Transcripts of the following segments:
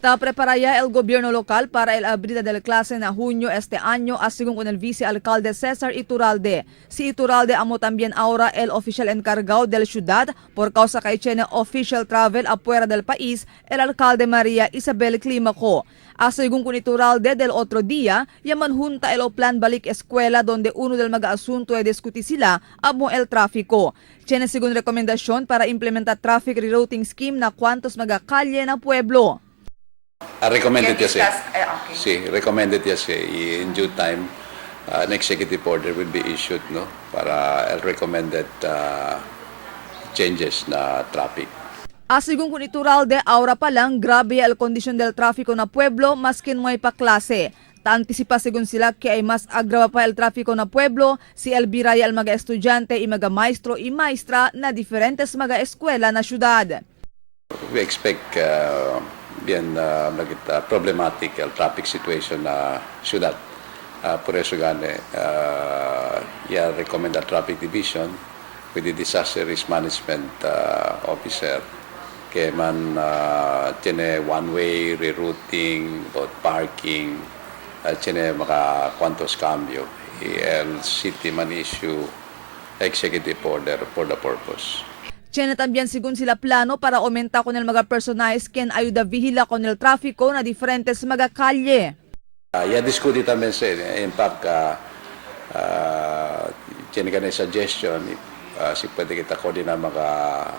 Prepararía el gobierno local para el abrida de clase na junio este año, según con el vicealcalde Cesar Iturralde. Si Iturralde amo también ahora el oficial encargado del ciudad por causa que tiene official travel afuera del país, el alcalde María Isabel Climaco. Según con Iturralde del otro día, yaman junta el plan balik eskwela donde uno del mag-asunto ay diskuti sila amo el tráfico. Tiene según rekomendasyon para implementar traffic rerouting scheme na kwantos magakalye na pueblo. Recommended yes, Okay. sí, recommended yes, in due time, an executive order will be issued, no, para el recommended changes na traffic. Según con Iturralde, ahora pa lang grabe ang kondisyon del tráfico na pueblo maskin may paklase. Antisipa según sila que ay mas agrava pa el tráfico na pueblo si el biraya al mga estudyante y mga maestro y maestra na diferentes mga eskwela na syudad. We expect bien problematic el traffic situation na ciudad. Por eso gane, ya recommend the traffic division with the disaster risk management officer que man tiene one-way rerouting, about parking, tiene mga kwantos cambio. El city man issue executive order for the purpose. Tiene también según sila plano para aumenta con el mga personajes quien ayuda vigila con el tráfico na diferentes mga kalye. Ya diskuti también sa impact tiene ka na suggestion si pwede kita koordinar mga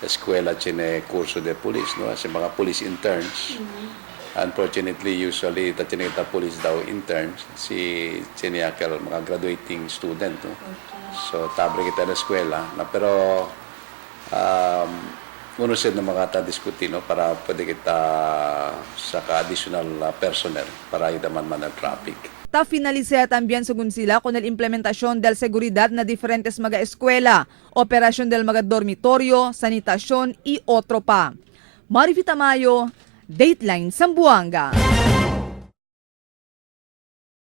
eskwela tiene kurso de police, no, sa mga police interns. Unfortunately, usually tiene kita police daw interns si tiene mga graduating student, no. So tabre kita na eskwela na pero uno sila na mga ta-diskuti, no, para pwede kita sa additional personnel para ayudaman man ang traffic. Finaliza también según sila con el implementación del seguridad na diferentes mga eskwela, operasyon del mga dormitorio, sanitasyon y otro pa. Marifita Mayo, Dateline Zamboanga.